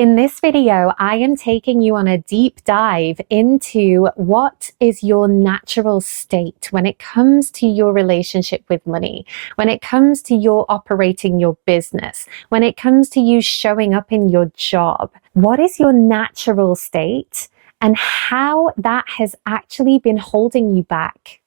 In this video, I am taking you on a deep dive into what is your natural state when it comes to your relationship with money, when it comes to your operating your business, when it comes to you showing up in your job. What is your natural state and how that has actually been holding you back?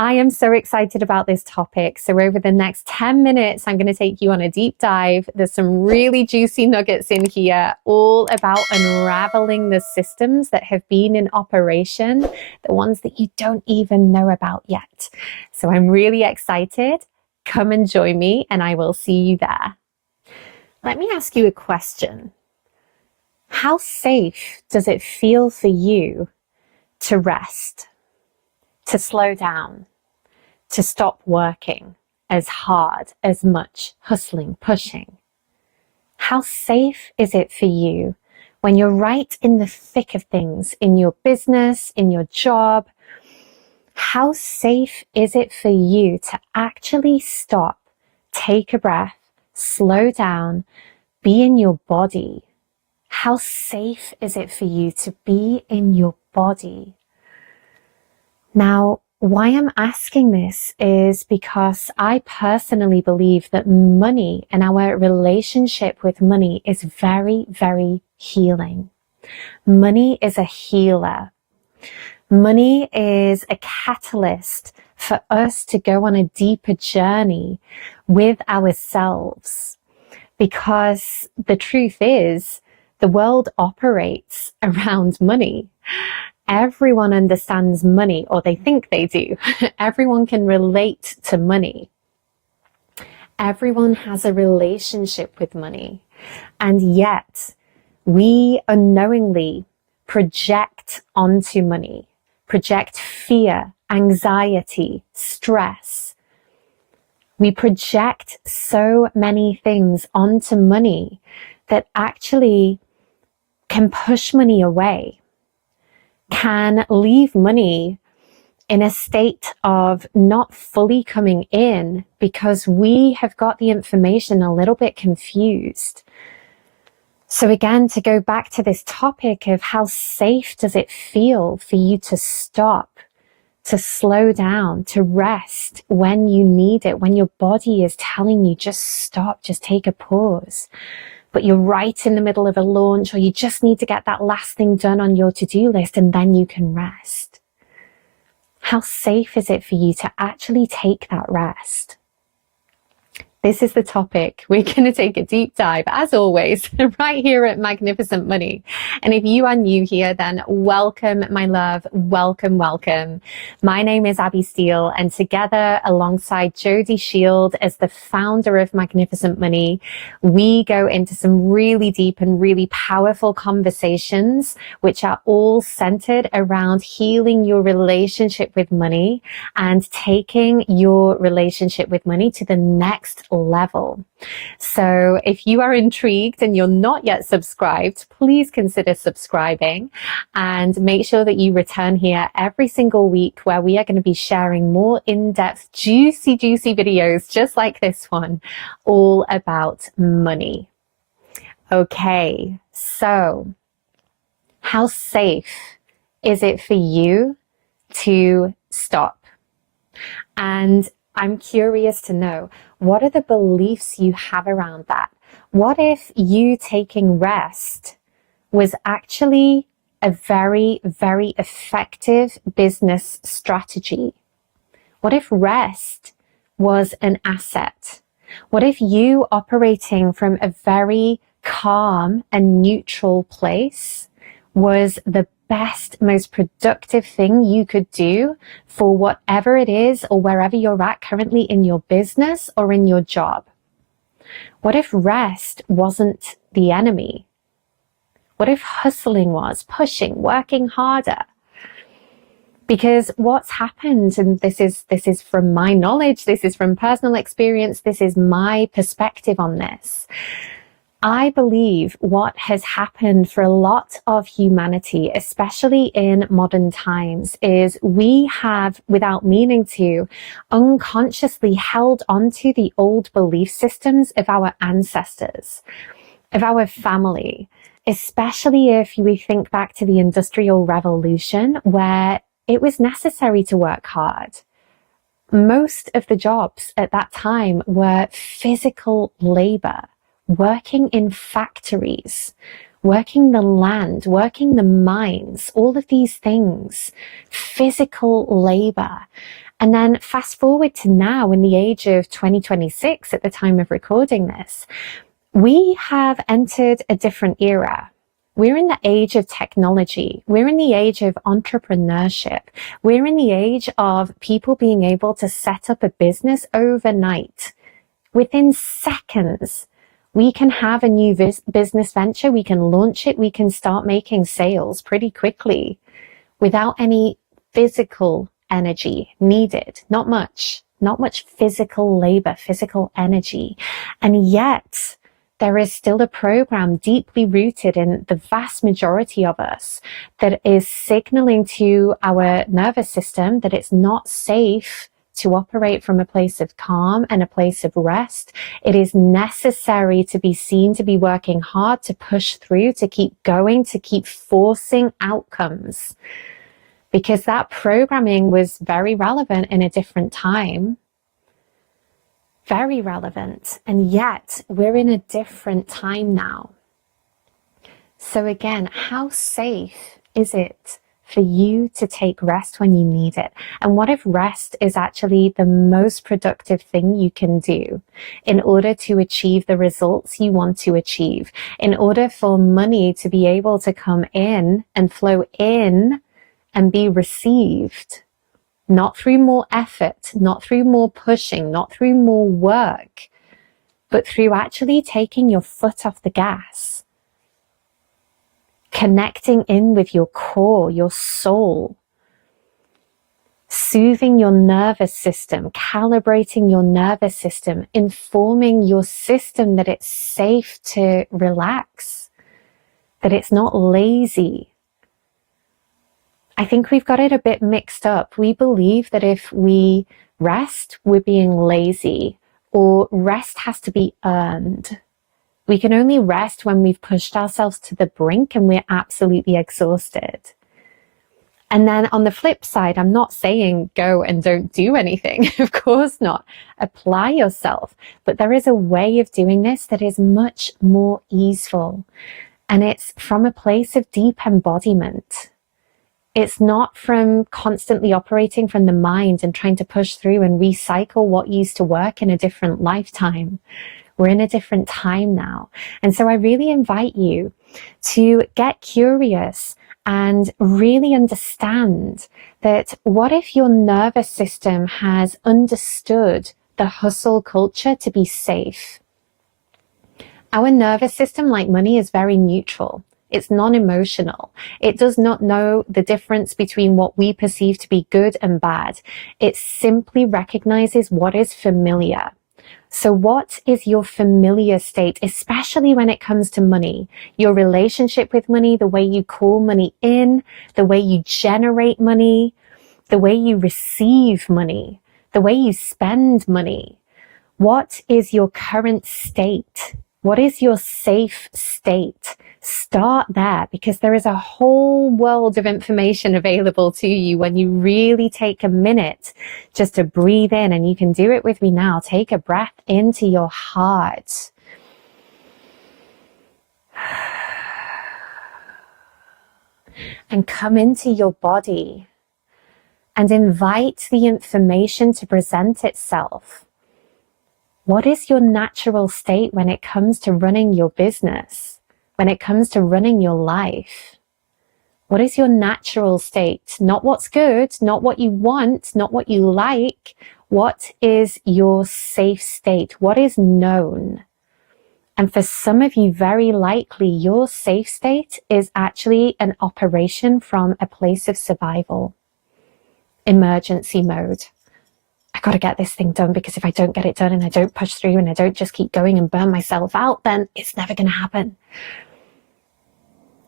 I am so excited about this topic. So over the next 10 minutes, I'm going to take you on a deep dive. There's some really juicy nuggets in here, all about unraveling the systems that have been in operation, the ones that you don't even know about yet. So I'm really excited. Come and join me and I will see you there. Let me ask you a question. How safe does it feel for you to rest? To slow down, to stop working as hard, as much, hustling, pushing? How safe is it for you when you're right in the thick of things, in your business, in your job? How safe is it for you to actually stop, take a breath, slow down, be in your body? How safe is it for you to be in your body? Now, why I'm asking this is because I personally believe that money and our relationship with money is very, very healing. Money is a healer. Money is a catalyst for us to go on a deeper journey with ourselves. Because the truth is, the world operates around money. Everyone understands money, or they think they do. Everyone can relate to money. Everyone has a relationship with money. And yet, we unknowingly project onto money, project fear, anxiety, stress. We project so many things onto money that actually can push money away, can leave money in a state of not fully coming in because we have got the information a little bit confused. So again, to go back to this topic of how safe does it feel for you to stop, to slow down, to rest when you need it, when your body is telling you just stop, just take a pause. But you're right in the middle of a launch, or you just need to get that last thing done on your to-do list and then you can rest. How safe is it for you to actually take that rest? This is the topic. We're going to take a deep dive, as always, right here at Magnificent Money. And if you are new here, then welcome, my love. Welcome, welcome. My name is Abbie Steele, and together, alongside Jody Shield as the founder of Magnificent Money, we go into some really deep and really powerful conversations, which are all centered around healing your relationship with money and taking your relationship with money to the next level. So if you are intrigued and you're not yet subscribed, please consider subscribing and make sure that you return here every single week, where we are going to be sharing more in-depth, juicy videos just like this one, all about money. Okay, so how safe is it for you to stop? And I'm curious to know, what are the beliefs you have around that? What if you taking rest was actually a very, very effective business strategy? What if rest was an asset? What if you operating from a very calm and neutral place was the best, most productive thing you could do for whatever it is or wherever you're at currently in your business or in your job? What if rest wasn't the enemy? What if hustling was, pushing, working harder? Because what's happened, and this is from my knowledge, this is from personal experience, this is my perspective on this. I believe what has happened for a lot of humanity, especially in modern times, is we have, without meaning to, unconsciously held onto the old belief systems of our ancestors. of our family, especially if we think back to the Industrial Revolution, where it was necessary to work hard. Most of the jobs at that time were physical labor, working in factories, working the land, working the mines, all of these things, physical labor. And then fast forward to now, in the age of 2026, at the time of recording this, we have entered a different era. We're in the age of technology. We're in the age of entrepreneurship. We're in the age of people being able to set up a business overnight. Within seconds, we can have a new business venture. We can launch it. We can start making sales pretty quickly without any physical energy needed. Not much physical labor, physical energy. And yet, there is still a program deeply rooted in the vast majority of us that is signaling to our nervous system that it's not safe to operate from a place of calm and a place of rest. It is necessary to be seen to be working hard, to push through, to keep going, to keep forcing outcomes. Because that programming was very relevant in a different time. Very relevant, and yet we're in a different time now. So again, how safe is it for you to take rest when you need it? And what if rest is actually the most productive thing you can do in order to achieve the results you want to achieve, in order for money to be able to come in and flow in and be received? Not through more effort, not through more pushing, not through more work, but through actually taking your foot off the gas, connecting in with your core, your soul, soothing your nervous system, calibrating your nervous system, informing your system that it's safe to relax, that it's not lazy. I think we've got it a bit mixed up. We believe that if we rest, we're being lazy, or rest has to be earned. We can only rest when we've pushed ourselves to the brink and we're absolutely exhausted. And then on the flip side, I'm not saying go and don't do anything. Of course not. Apply yourself. But there is a way of doing this that is much more easeful. And it's from a place of deep embodiment. It's not from constantly operating from the mind and trying to push through and recycle what used to work in a different lifetime. We're in a different time now. And so I really invite you to get curious and really understand that what if your nervous system has understood the hustle culture to be safe? Our nervous system, like money, is very neutral. It's non-emotional. It does not know the difference between what we perceive to be good and bad. It simply recognizes what is familiar. So what is your familiar state, especially when it comes to money? Your relationship with money, the way you call money in, the way you generate money, the way you receive money, the way you spend money. What is your current state? What is your safe state? Start there, because there is a whole world of information available to you when you really take a minute just to breathe in. And you can do it with me now. Take a breath into your heart. And come into your body and invite the information to present itself. What is your natural state when it comes to running your business? When it comes to running your life? What is your natural state? Not what's good, not what you want, not what you like. What is your safe state? What is known? And for some of you, very likely, your safe state is actually an operation from a place of survival. Emergency mode. I got to get this thing done, because if I don't get it done and I don't push through and I don't just keep going and burn myself out, then it's never going to happen.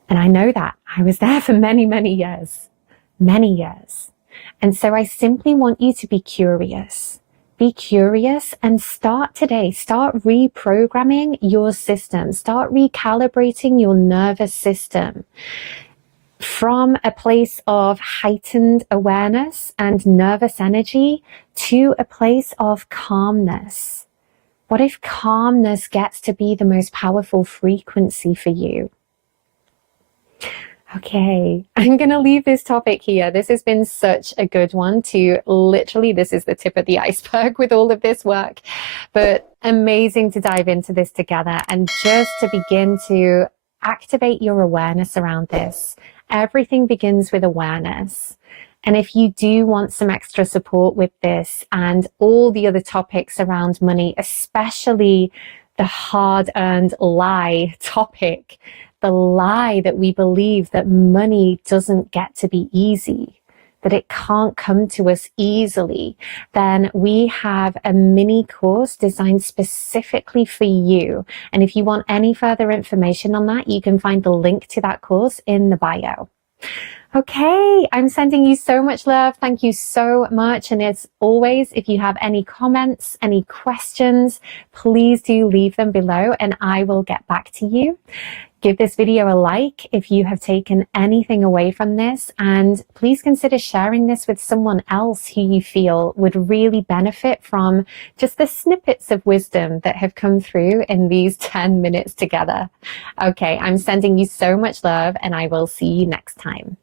And I know that. I was there for many, many years. And so I simply want you to be curious. Be curious and start today. Start reprogramming your system. Start recalibrating your nervous system from a place of heightened awareness and nervous energy to a place of calmness. What if calmness gets to be the most powerful frequency for you? Okay, I'm going to leave this topic here. This has been such a good one to literally, this is the tip of the iceberg with all of this work, but amazing to dive into this together and just to begin to activate your awareness around this. Everything begins with awareness. And if you do want some extra support with this and all the other topics around money, especially the hard-earned lie topic, the lie that we believe that money doesn't get to be easy, that it can't come to us easily, then we have a mini course designed specifically for you. And if you want any further information on that, you can find the link to that course in the bio. Okay, I'm sending you so much love. Thank you so much. And as always, if you have any comments, any questions, please do leave them below and I will get back to you. Give this video a like if you have taken anything away from this, and please consider sharing this with someone else who you feel would really benefit from just the snippets of wisdom that have come through in these 10 minutes together. Okay, I'm sending you so much love and I will see you next time.